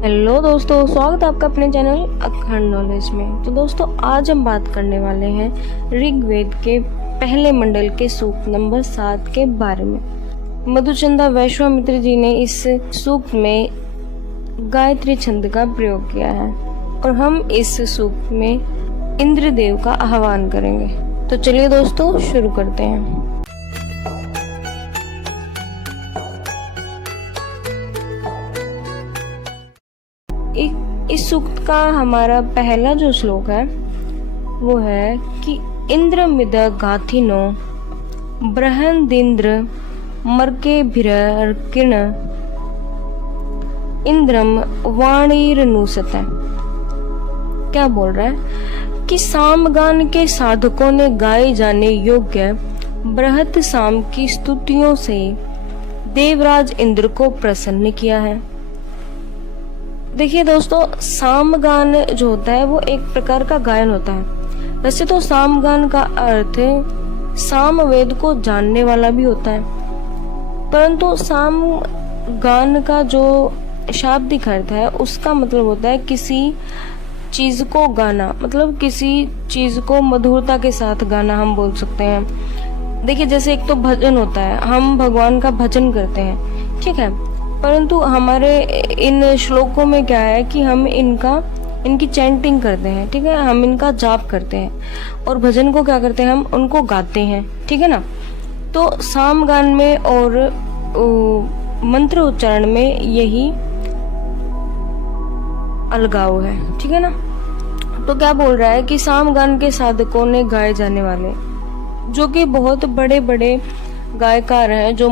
Hello दोस्तों, स्वागत है आपका अपने चैनल अखंड नॉलेज में। तो दोस्तों, आज हम बात करने वाले हैं ऋग्वेद के पहले मंडल के सूक्त नंबर 7 के बारे में। मधुचंदा वैश्वामित्र जी ने इस सूक्त में गायत्री छंद का प्रयोग किया है और हम इस सूक्त में इंद्रदेव का आह्वान करेंगे। तो चलिए दोस्तों, शुरू करते हैं। इस सूक्त का हमारा पहला जो श्लोक है वो है कि इंद्र मिद गाथिनो बृहदिंद्र मर्के भिरकिण इंद्रम वाणीरनुसत। क्या बोल रहा है कि सामगान के साधकों ने गाए जाने योग्य बृहत साम की स्तुतियों से देवराज इंद्र को प्रसन्न किया है। देखिए दोस्तों, सामगान जो होता है वो एक प्रकार का गायन होता है। वैसे तो सामगान का अर्थ सामवेद को जानने वाला भी होता है, परंतु सामगान का जो शाब्दिक अर्थ है उसका मतलब होता है किसी चीज को गाना, मतलब किसी चीज को मधुरता के साथ गाना हम बोल सकते हैं। देखिए, जैसे एक तो भजन होता है, हम भगवान का भजन करते हैं, ठीक है, परंतु हमारे इन श्लोकों में क्या है कि हम इनकी चैंटिंग करते हैं, ठीक है, हम इनका जाप करते हैं और भजन को क्या करते हैं, हम उनको गाते हैं, ठीक है ना। तो सामगान में और मंत्र उच्चारण में यही अलगाव है, ठीक है ना। तो क्या बोल रहा है कि सामगान के साधकों ने गाए जाने वाले, जो कि बहुत बड़े बड़े गायकार हैं जो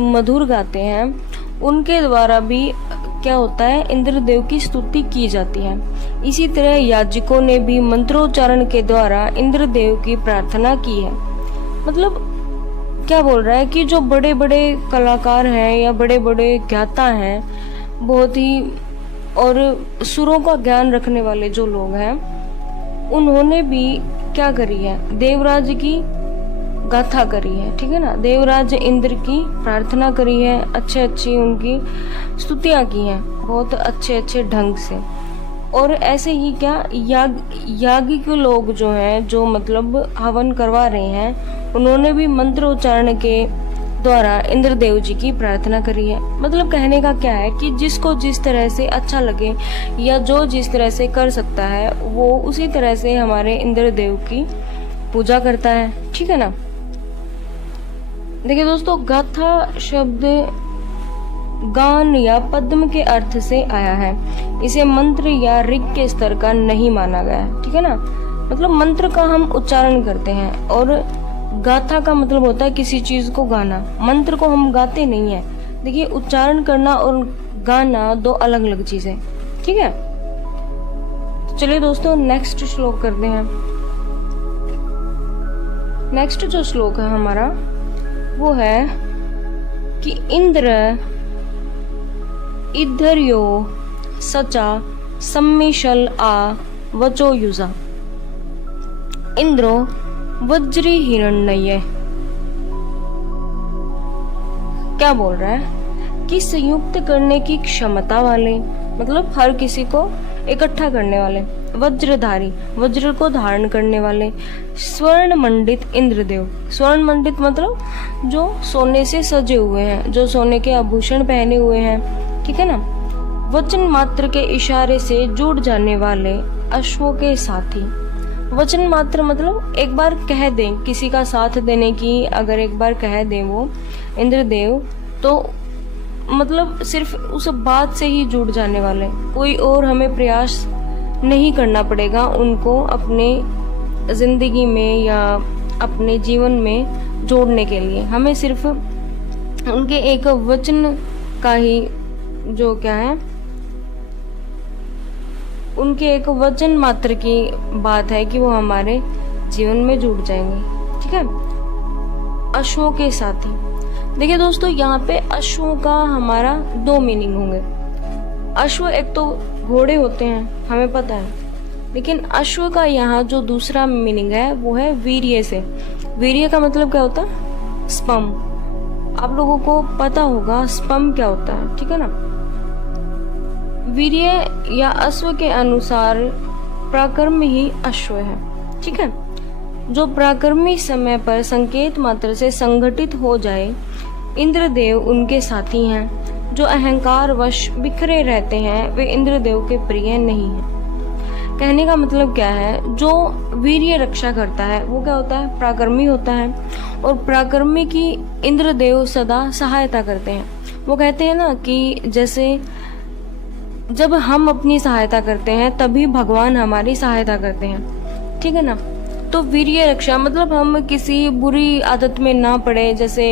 मधुर गाते हैं, उनके द्वारा भी क्या होता है, इंद्रदेव की स्तुति की जाती है। इसी तरह याजकों ने भी मंत्रोच्चारण के द्वारा इंद्रदेव की प्रार्थना की है। मतलब क्या बोल रहा है कि जो बड़े बड़े कलाकार हैं या बड़े बड़े ज्ञाता हैं, बहुत ही और सुरों का ज्ञान रखने वाले जो लोग हैं, उन्होंने भी क्या करी है, देवराज की गाथा करी है, ठीक है ना। देवराज इंद्र की प्रार्थना करी है, अच्छी उनकी स्तुतियां की हैं बहुत अच्छे ढंग से। और ऐसे ही क्या याज्ञिक लोग जो हैं, जो मतलब हवन करवा रहे हैं, उन्होंने भी मंत्र उच्चारण के द्वारा इंद्रदेव जी की प्रार्थना करी है। मतलब कहने का क्या है कि जिसको जिस तरह से अच्छा लगे या जो जिस तरह से कर सकता है, वो उसी तरह से हमारे इंद्रदेव की पूजा करता है, ठीक है ना। देखिए दोस्तों, गाथा शब्द गान या पद्म के अर्थ से आया है। इसे मंत्र या ऋग के स्तर का नहीं माना गया है, ठीक है ना। मतलब मंत्र का हम उच्चारण करते हैं और गाथा का मतलब होता है किसी चीज को गाना। मंत्र को हम गाते नहीं है। देखिए, उच्चारण करना और गाना दो अलग अलग चीजें, ठीक है। चलिए दोस्तों, नेक्स्ट श्लोक करते हैं। नेक्स्ट जो श्लोक है हमारा वो है कि इंद्र इधर्यो सचा सम्मिशल आ वचो युजा इंद्रो वज्री हिरण्य। क्या बोल रहा है कि संयुक्त करने की क्षमता वाले, मतलब हर किसी को इकट्ठा करने वाले, वज्रधारी, वज्र को धारण करने वाले, स्वर्ण मंडित इंद्रदेव। स्वर्ण मंडित मतलब जो सोने से सजे हुए हैं, जो सोने के आभूषण पहने हुए हैं, ठीक है ना। वचन मात्र के इशारे से जुड़ जाने वाले अश्वों के साथी। वचन मात्र मतलब एक बार कह दें, किसी का साथ देने की अगर एक बार कह दें वो इंद्रदेव, तो मतलब सिर्फ उस बात से ही जुड़ जाने वाले, कोई और हमें प्रयास नहीं करना पड़ेगा उनको अपने जिंदगी में या अपने जीवन में जोड़ने के लिए। हमें सिर्फ उनके एक वचन का ही जो क्या है, उनके एक वचन मात्र की बात है कि वो हमारे जीवन में जुड़ जाएंगे, ठीक है। अश्वों के साथी। देखिए दोस्तों, यहाँ पे अश्वों का हमारा दो मीनिंग होंगे। अश्व एक तो घोड़े होते हैं, हमें पता है, लेकिन अश्व का यहाँ जो दूसरा मीनिंग है वो है वीर्य से। वीर्य का मतलब क्या होता है, स्पर्म। आप लोगों को पता होगा स्पर्म क्या होता है, ठीक है ना। वीर्य या अश्व के अनुसार पराक्रम ही अश्व है। ठीक है, जो पराक्रमी समय पर संकेत मात्र से संगठित हो जाए। इंद्रदेव उनके साथी हैं। जो अहंकार वश बिखरे रहते हैं वे इंद्रदेव के प्रिय नहीं हैं। कहने का मतलब क्या है, जो वीर्य रक्षा करता है वो क्या होता है, पराक्रमी होता है, और पराक्रमी की इंद्रदेव सदा सहायता करते हैं। वो कहते हैं ना कि जैसे जब हम अपनी सहायता करते हैं तभी भगवान हमारी सहायता करते हैं। ठीक है ना, तो वीर्य रक्षा मतलब हम किसी बुरी आदत में ना पड़े। जैसे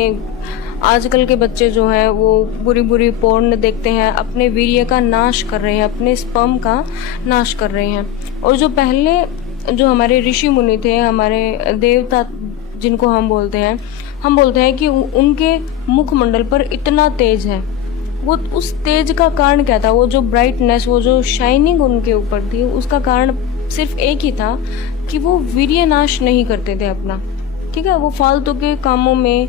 आजकल के बच्चे जो हैं वो बुरी बुरी पोर्न देखते हैं, अपने वीर्य का नाश कर रहे हैं, अपने स्पर्म का नाश कर रहे हैं। और जो पहले जो हमारे ऋषि मुनि थे, हमारे देवता जिनको हम बोलते हैं कि उनके मुखमंडल पर इतना तेज है। वो उस तेज का कारण क्या था, वो जो ब्राइटनेस, वो जो शाइनिंग उनके ऊपर थी, उसका कारण सिर्फ एक ही था कि वो वीर्य नाश नहीं करते थे अपना। ठीक है, वो फालतू के कामों में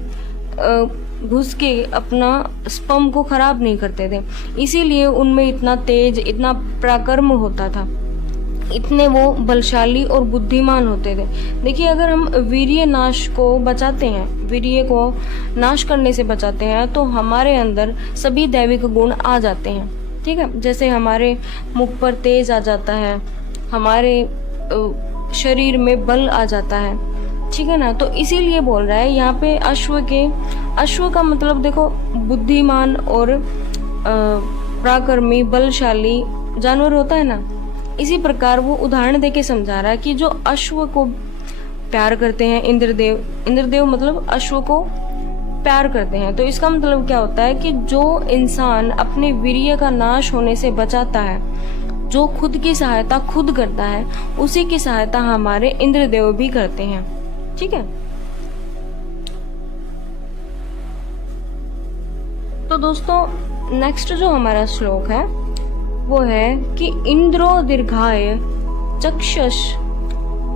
घुस के अपना स्पर्म को खराब नहीं करते थे। इसीलिए उनमें इतना तेज, इतना पराक्रम होता था, इतने वो बलशाली और बुद्धिमान होते थे। देखिए, अगर हम वीर्य नाश को बचाते हैं, वीर्य को नाश करने से बचाते हैं, तो हमारे अंदर सभी दैविक गुण आ जाते हैं। ठीक है, जैसे हमारे मुख पर तेज आ जाता है, हमारे शरीर में बल आ जाता है। ठीक है ना, तो इसीलिए बोल रहा है यहाँ पे अश्व का मतलब देखो बुद्धिमान और पराक्रमी बलशाली जानवर होता है ना। इसी प्रकार वो उदाहरण देके समझा रहा है कि जो अश्व को प्यार करते हैं इंद्रदेव मतलब अश्व को प्यार करते हैं। तो इसका मतलब क्या होता है कि जो इंसान अपने वीर्य का नाश होने से बचाता है, जो खुद की सहायता खुद करता है, उसी की सहायता हमारे इंद्रदेव भी करते हैं। ठीक है, तो दोस्तों नेक्स्ट जो हमारा श्लोक है वो है कि इंद्रो दीर्घाय चक्षुष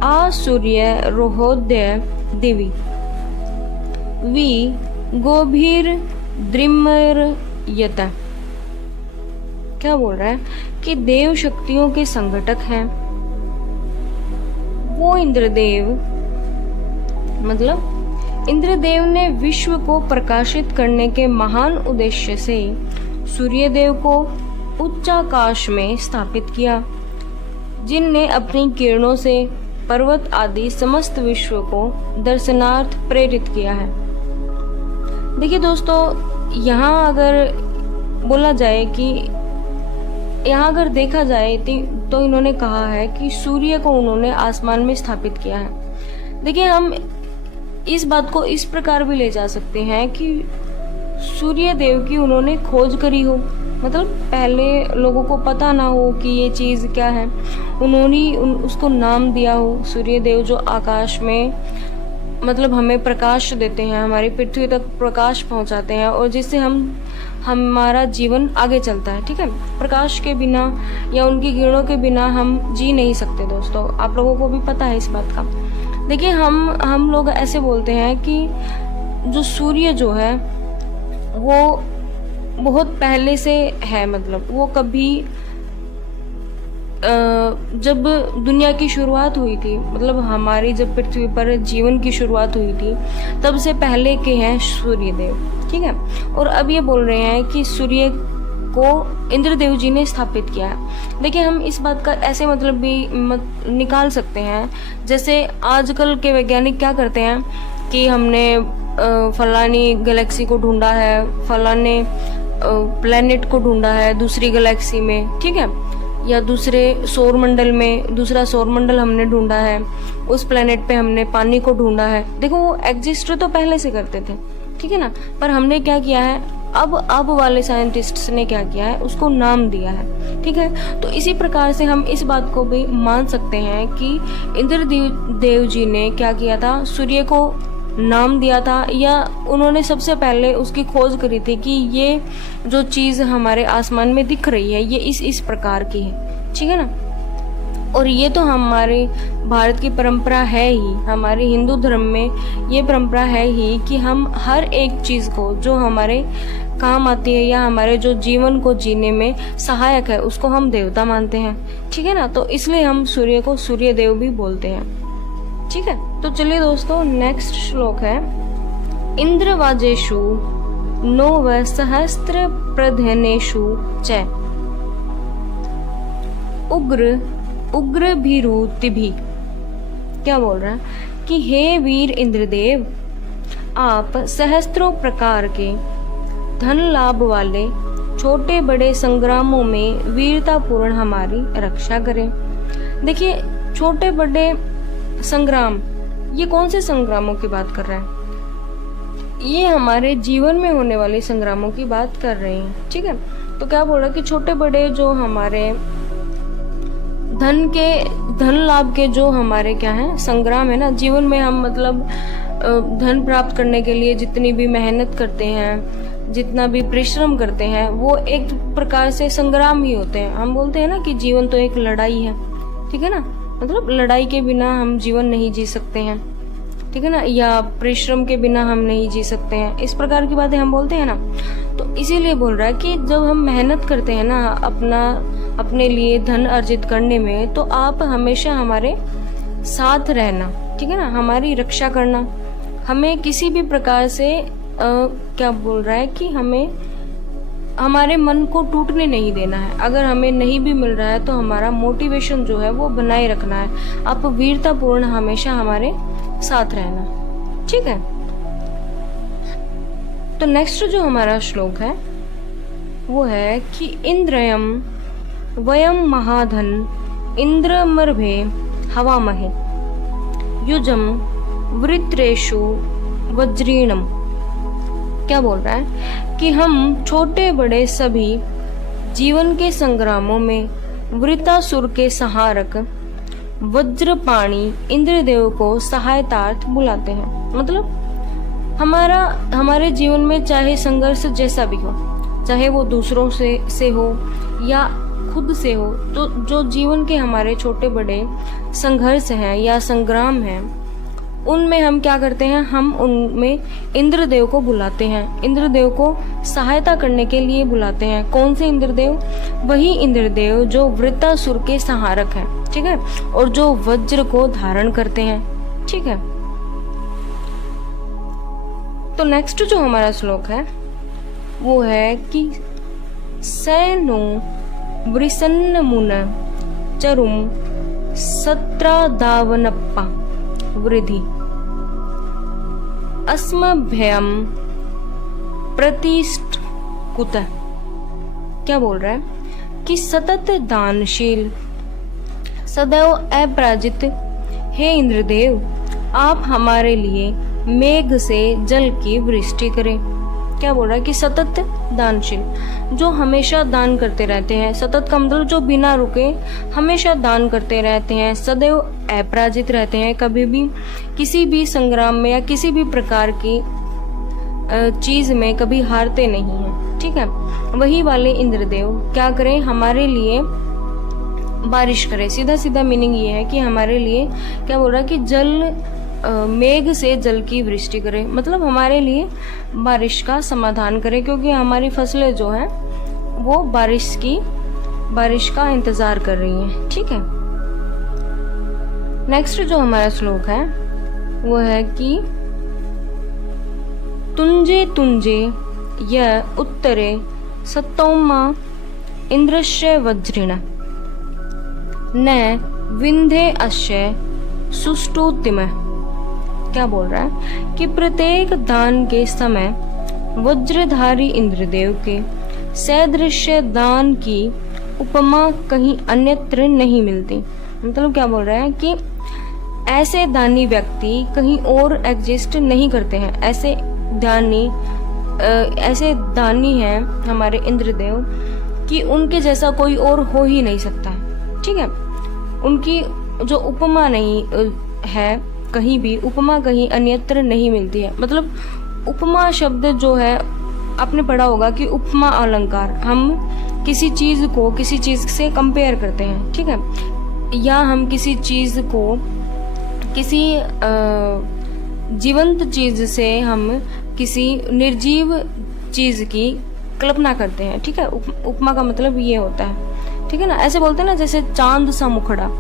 आसूर्य रोहोदय दिवि वि गोभीर द्रिमर्यत। क्या बोल रहा है कि देव शक्तियों के संगठक हैं वो इंद्रदेव, मतलब इंद्रदेव ने विश्व को प्रकाशित करने के महान उद्देश्य से सूर्यदेव को उच्चाकाश में स्थापित किया, जिनने अपनी किरणों से पर्वत आदि समस्त विश्व को दर्शनार्थ प्रेरित किया है। देखिए दोस्तों, यहाँ अगर बोला जाए कि यहाँ अगर देखा जाए तो इन्होंने कहा है कि सूर्य को उन्होंने आसमान में स्थापित किया है। देखिए, हम इस बात को इस प्रकार भी ले जा सकते हैं कि सूर्य देव की उन्होंने खोज करी हो, मतलब पहले लोगों को पता ना हो कि ये चीज़ क्या है, उन्होंने उसको नाम दिया हो। सूर्य देव जो आकाश में मतलब हमें प्रकाश देते हैं, हमारी पृथ्वी तक प्रकाश पहुंचाते हैं, और जिससे हमारा जीवन आगे चलता है। ठीक है, प्रकाश के बिना या उनकी किरणों के बिना हम जी नहीं सकते। दोस्तों, आप लोगों को भी पता है इस बात का। देखिए, हम लोग ऐसे बोलते हैं कि जो सूर्य जो है वो बहुत पहले से है, मतलब वो कभी जब दुनिया की शुरुआत हुई थी, मतलब हमारी जब पृथ्वी पर जीवन की शुरुआत हुई थी तब से पहले के हैं सूर्यदेव। ठीक है, और अब ये बोल रहे हैं कि सूर्य को इंद्रदेव जी ने स्थापित किया है। देखिए, हम इस बात का ऐसे मतलब भी निकाल सकते हैं, जैसे आजकल के वैज्ञानिक क्या करते हैं कि हमने फलानी गैलेक्सी को ढूंढा है, फलाने प्लेनेट को ढूंढा है दूसरी गैलेक्सी में। ठीक है, या दूसरे सौर मंडल में दूसरा सौर मंडल हमने ढूंढा है, उस प्लेनेट पे हमने पानी को ढूंढा है। देखो, वो एग्जिस्ट तो पहले से करते थे, ठीक है ना, पर हमने क्या किया है, अब वाले साइंटिस्ट्स ने क्या किया है, उसको नाम दिया है। ठीक है, तो इसी प्रकार से हम इस बात को भी मान सकते हैं कि इंद्रदेव जी ने क्या किया था, सूर्य को नाम दिया था, या उन्होंने सबसे पहले उसकी खोज करी थी कि ये जो चीज़ हमारे आसमान में दिख रही है ये इस प्रकार की है। ठीक है ना, और ये तो हमारे भारत की परंपरा है ही, हमारे हिंदू धर्म में ये परंपरा है ही कि हम हर एक चीज़ को जो हमारे काम आती है या हमारे जो जीवन को जीने में सहायक है, उसको हम देवता मानते हैं। ठीक है ना, तो इसलिए हम सूर्य को सूर्य देव भी बोलते हैं। ठीक है, तो चलिए दोस्तों, नेक्स्ट श्लोक है इंद्रवाजेषु नोव सहस्त्र प्रधनेषु च उग्र उग्र भीरुतिभि। क्या बोल रहा है कि हे वीर इंद्रदेव, आप सहस्त्रों प्रकार के धन लाभ वाले छोटे बड़े संग्रामों में वीरतापूर्ण हमारी रक्षा करें। देखिए, छोटे बड़े संग्राम, ये कौन से संग्रामों की बात कर रहा है? ये हमारे जीवन में होने वाले संग्रामों की बात कर रहे हैं। ठीक है, तो क्या बोल रहा है कि छोटे बड़े जो हमारे धन लाभ के जो हमारे क्या है संग्राम है ना, जीवन में हम मतलब धन प्राप्त करने के लिए जितनी भी मेहनत करते हैं, जितना भी परिश्रम करते हैं, वो एक प्रकार से संग्राम ही होते हैं। हम बोलते हैं ना कि जीवन तो एक लड़ाई है। ठीक है ना, मतलब लड़ाई के बिना हम जीवन नहीं जी सकते हैं। ठीक है ना, या परिश्रम के बिना हम नहीं जी सकते हैं, इस प्रकार की बातें हम बोलते हैं ना। तो इसीलिए बोल रहा है कि जब हम मेहनत करते हैं ना अपने लिए धन अर्जित करने में, तो आप हमेशा हमारे साथ रहना। ठीक है ना, हमारी रक्षा करना, हमें किसी भी प्रकार से क्या बोल रहा है कि हमें हमारे मन को टूटने नहीं देना है। अगर हमें नहीं भी मिल रहा है तो हमारा मोटिवेशन जो है वो बनाए रखना है। आप वीरतापूर्ण हमेशा हमारे साथ रहना। ठीक है, तो नेक्स्ट जो हमारा श्लोक है वो है कि इंद्रयम वयम महाधन इंद्रमर्भे हवामहे युजम वृत्रेषु वज्रीणम। क्या बोल रहा है कि हम छोटे बड़े सभी जीवन के संग्रामों में वृतासुर के सहारक वज्रपाणी इंद्रदेव को सहायतार्थ बुलाते हैं। मतलब हमारे जीवन में चाहे संघर्ष जैसा भी हो, चाहे वो दूसरों से हो या खुद से हो, तो जो जीवन के हमारे छोटे बड़े संघर्ष हैं या संग्राम हैं, उनमें हम क्या करते हैं, हम उनमें इंद्रदेव को बुलाते हैं, इंद्रदेव को सहायता करने के लिए बुलाते हैं। कौन से इंद्रदेव? वही इंद्रदेव जो वृत्तासुर के सहारक हैं। ठीक है, और जो वज्र को धारण करते हैं। ठीक है, तो नेक्स्ट जो हमारा श्लोक है वो है कि सैनो वृसन्न मुन चरुम सत्रादावनप्पा वृद्धि अस्मभ्यम प्रतिष्ठ कुत। क्या बोल रहा है कि सतत दानशील सदैव अपराजित हे इंद्रदेव, आप हमारे लिए मेघ से जल की वृष्टि करें। क्या बोल रहा है कि सतत दानशील, जो हमेशा दान करते रहते हैं। सतत का मतलब जो बिना रुके हमेशा दान करते रहते हैं, सदैव अपराजित रहते हैं, कभी भी किसी भी संग्राम में या किसी भी प्रकार की चीज में कभी हारते नहीं हैं। ठीक है, वही वाले इंद्रदेव क्या करें, हमारे लिए बारिश करें। सीधा सीधा मीनिंग ये है कि हमारे लिए क्या बोल रहा है कि मेघ से जल की वृष्टि करे, मतलब हमारे लिए बारिश का समाधान करे, क्योंकि हमारी फसलें जो हैं वो बारिश का इंतजार कर रही हैं। ठीक है, नेक्स्ट जो हमारा श्लोक है वो है कि तुंजे तुंजे य उत्तरे सत्तौमा इंद्रस्य वज्रिण न विंधे अश्य सुष्टुतिम। क्या बोल रहा है कि प्रत्येक दान के समय वज्रधारी इंद्रदेव के सदृश्य दान की उपमा कहीं अन्यत्र नहीं मिलती। मतलब क्या बोल रहा है कि ऐसे दानी व्यक्ति कहीं और एग्जिस्ट नहीं करते हैं। ऐसे दानी हैं हमारे इंद्रदेव कि उनके जैसा कोई और हो ही नहीं सकता है। ठीक है, उनकी जो उपमा नहीं है कहीं भी, उपमा कहीं अन्यत्र नहीं मिलती है। मतलब उपमा शब्द जो है आपने पढ़ा होगा कि उपमा अलंकार, हम किसी चीज को किसी चीज से कंपेयर करते हैं। ठीक है, या हम किसी चीज को किसी जीवंत चीज से हम किसी निर्जीव चीज की कल्पना करते हैं, ठीक है। उपमा का मतलब ये होता है, ठीक है ना। ऐसे बोलते हैं ना, जैसे चांद सा मुखड़ा,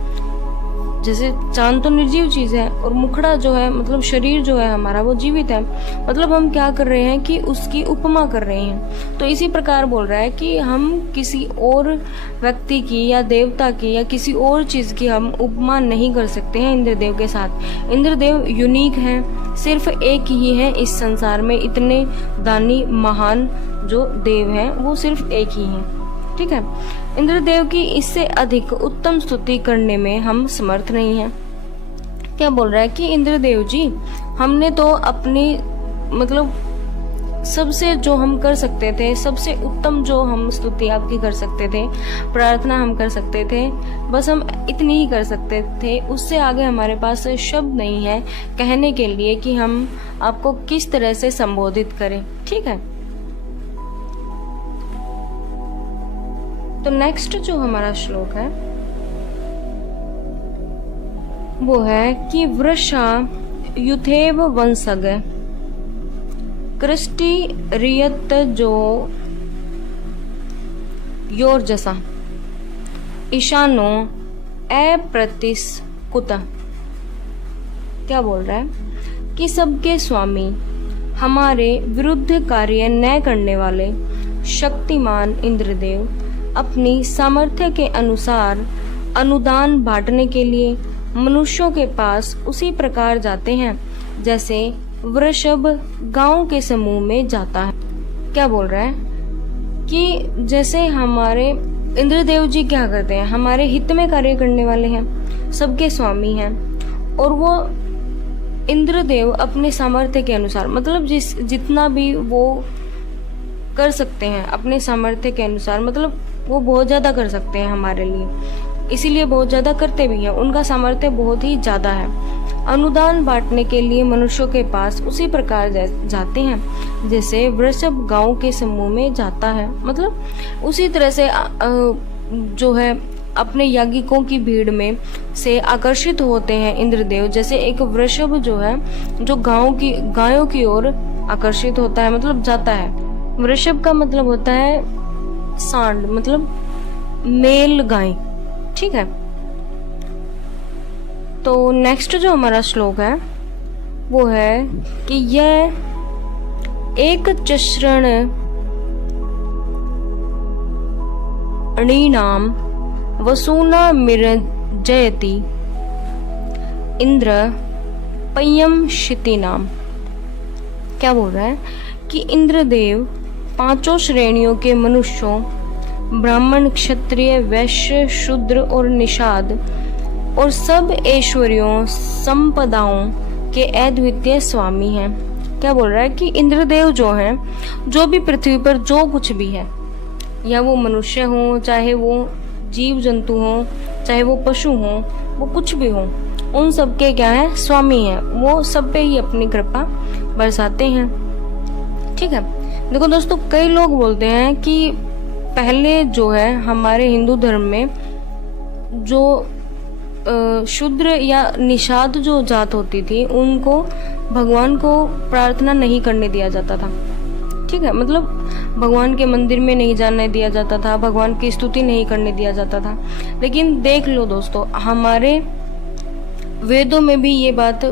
जैसे चांद तो निर्जीव चीज है और मुखड़ा जो है मतलब शरीर जो है हमारा वो जीवित है। मतलब हम क्या कर रहे हैं कि उसकी उपमा कर रहे हैं। तो इसी प्रकार बोल रहा है कि हम किसी और व्यक्ति की या देवता की या किसी और चीज की हम उपमा नहीं कर सकते हैं इंद्रदेव के साथ। इंद्रदेव यूनिक हैं, सिर्फ एक ही है इस संसार में। इतने दानी महान जो देव हैं वो सिर्फ एक ही हैं, ठीक है। इंद्रदेव की इससे अधिक उत्तम स्तुति करने में हम समर्थ नहीं हैं। क्या बोल रहा है कि इंद्रदेव जी, हमने तो अपनी मतलब सबसे जो हम कर सकते थे, सबसे उत्तम जो हम स्तुति आपकी कर सकते थे, प्रार्थना हम कर सकते थे, बस हम इतनी ही कर सकते थे। उससे आगे हमारे पास शब्द नहीं है कहने के लिए कि हम आपको किस तरह से संबोधित करें, ठीक है। तो नेक्स्ट जो हमारा श्लोक है वो है कि वृषा युथेव वंसग कृष्टि रियत जो योर्जसा ईशानो अप्रतिस्कुत। क्या बोल रहा है कि सबके स्वामी, हमारे विरुद्ध कार्य न करने वाले शक्तिमान इंद्रदेव अपनी सामर्थ्य के अनुसार अनुदान बांटने के लिए मनुष्यों के पास उसी प्रकार जाते हैं जैसे वृषभ गांव के समूह में जाता है। क्या बोल रहा है कि जैसे हमारे इंद्रदेव जी क्या करते हैं, हमारे हित में कार्य करने वाले हैं, सबके स्वामी हैं, और वो इंद्रदेव अपने सामर्थ्य के अनुसार मतलब जितना भी वो कर सकते हैं अपने सामर्थ्य के अनुसार, मतलब वो बहुत ज़्यादा कर सकते हैं हमारे लिए, इसीलिए बहुत ज़्यादा करते भी हैं, उनका सामर्थ्य बहुत ही ज़्यादा है। अनुदान बांटने के लिए मनुष्यों के पास उसी प्रकार जाते हैं जैसे वृषभ गांव के समूह में जाता है। मतलब उसी तरह से जो है अपने यागिकों की भीड़ में से आकर्षित होते हैं इंद्रदेव, जैसे एक वृषभ जो है जो गायों की ओर आकर्षित होता है, मतलब जाता है। वृषभ का मतलब होता है सांड, मतलब मेल गाय, ठीक है। तो नेक्स्ट जो हमारा श्लोक है वो है कि यह एक चश्रण णीनाम वसूना मिरजयति इंद्र पय्यम क्षितिनाम। क्या बोल रहा है कि इंद्रदेव पांचों श्रेणियों के मनुष्यों, ब्राह्मण, क्षत्रिय, वैश्य, शूद्र और निषाद और सब ऐश्वर्यों संपदाओं के अद्वितीय स्वामी हैं। क्या बोल रहा है कि इंद्रदेव जो हैं, जो भी पृथ्वी पर जो कुछ भी है, या वो मनुष्य हो, चाहे वो जीव जंतु हो, चाहे वो पशु हो, वो कुछ भी हो, उन सब के क्या है, स्वामी हैं। वो सब पे ही अपनी कृपा बरसाते हैं, ठीक है। देखो दोस्तों, कई लोग बोलते हैं कि पहले जो है हमारे हिंदू धर्म में जो शूद्र या निषाद जो जात होती थी उनको भगवान को प्रार्थना नहीं करने दिया जाता था, ठीक है। मतलब भगवान के मंदिर में नहीं जाने दिया जाता था, भगवान की स्तुति नहीं करने दिया जाता था। लेकिन देख लो दोस्तों, हमारे वेदों में भी ये बात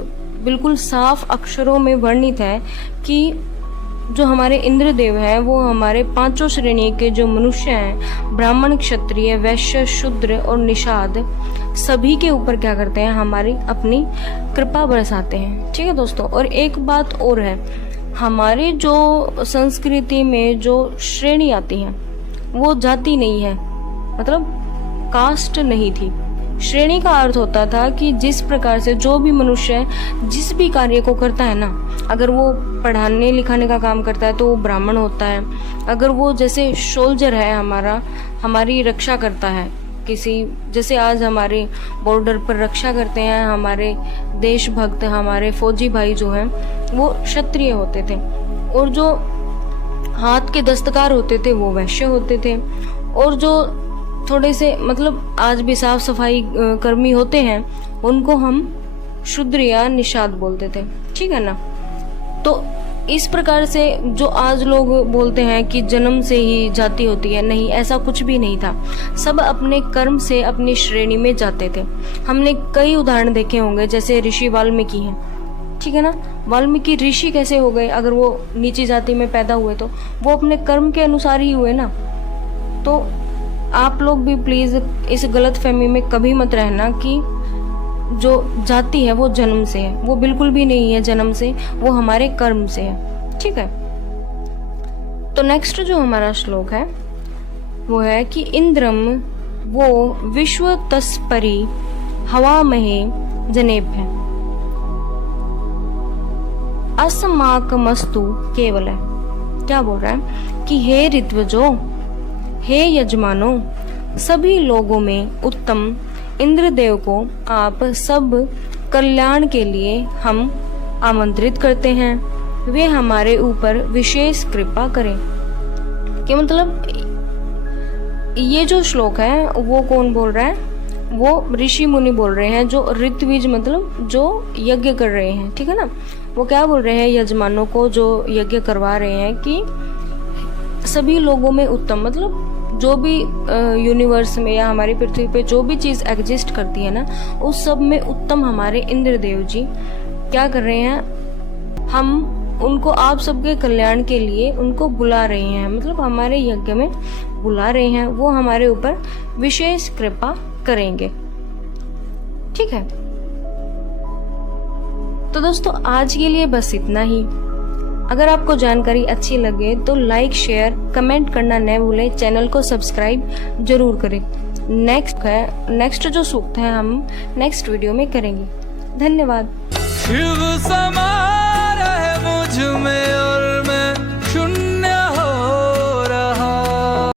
बिल्कुल साफ अक्षरों में वर्णित है कि जो हमारे इंद्रदेव हैं वो हमारे पांचों श्रेणी के जो मनुष्य हैं, ब्राह्मण, क्षत्रिय, वैश्य, शूद्र और निषाद, सभी के ऊपर क्या करते हैं, हमारी अपनी कृपा बरसाते हैं, ठीक है दोस्तों। और एक बात और है, हमारी जो संस्कृति में जो श्रेणी आती है वो जाति नहीं है, मतलब कास्ट नहीं थी। श्रेणी का अर्थ होता था कि जिस प्रकार से जो भी मनुष्य जिस भी कार्य को करता है ना, अगर वो पढ़ाने लिखाने का काम करता है तो वो ब्राह्मण होता है, अगर वो जैसे सोल्जर है हमारी रक्षा करता है, किसी जैसे आज हमारे बॉर्डर पर रक्षा करते हैं हमारे देशभक्त, हमारे फौजी भाई जो हैं वो क्षत्रिय होते थे, और जो हाथ के दस्तकार होते थे वो वैश्य होते थे, और जो थोड़े से मतलब आज भी साफ सफाई कर्मी होते हैं उनको हम शूद्र या निषाद बोलते थे, ठीक है ना। तो इस प्रकार से जो आज लोग बोलते हैं कि जन्म से ही जाति होती है, नहीं, ऐसा कुछ भी नहीं था। सब अपने कर्म से अपनी श्रेणी में जाते थे। हमने कई उदाहरण देखे होंगे, जैसे ऋषि वाल्मीकि हैं, ठीक है ना। वाल्मीकि ऋषि कैसे हो गए? अगर वो नीची जाति में पैदा हुए तो वो अपने कर्म के अनुसार ही हुए ना। तो आप लोग भी प्लीज इस गलत फहमी में कभी मत रहना कि जो जाति है वो जन्म से है। वो बिल्कुल भी नहीं है जन्म से, वो हमारे कर्म से है, ठीक है। तो नेक्स्ट जो हमारा श्लोक है वो है कि इंद्रम वो विश्व तस्परी हवा महे जनेब है, असमाकमस्तु केवल है। क्या बोल रहा है कि हे ऋत्वजो, हे यजमानो, सभी लोगों में उत्तम इंद्रदेव को आप सब कल्याण के लिए हम आमंत्रित करते हैं, वे हमारे ऊपर विशेष कृपा करें। कि मतलब ये जो श्लोक है वो कौन बोल रहा है? वो ऋषि मुनि बोल रहे हैं, जो ऋत्विज मतलब जो यज्ञ कर रहे हैं, ठीक है ना। वो क्या बोल रहे हैं यजमानों को जो यज्ञ करवा रहे हैं कि सभी लोगों में उत्तम, मतलब जो भी यूनिवर्स में या हमारी पृथ्वी पे जो भी चीज़ एग्जिस्ट करती है ना, उस सब में उत्तम हमारे इंद्रदेव जी क्या कर रहे हैं? हम उनको आप सबके कल्याण के लिए उनको बुला रहे हैं, मतलब हमारे यज्ञ में बुला रहे हैं। वो हमारे ऊपर विशेष कृपा करेंगे, ठीक है। तो दोस्तों आज के लिए बस इतना ही। अगर आपको जानकारी अच्छी लगे तो लाइक, शेयर, कमेंट करना न भूलें। चैनल को सब्सक्राइब जरूर करें। नेक्स्ट जो सूक्त है हम नेक्स्ट वीडियो में करेंगे। धन्यवाद। शिव समा रहे मुझ में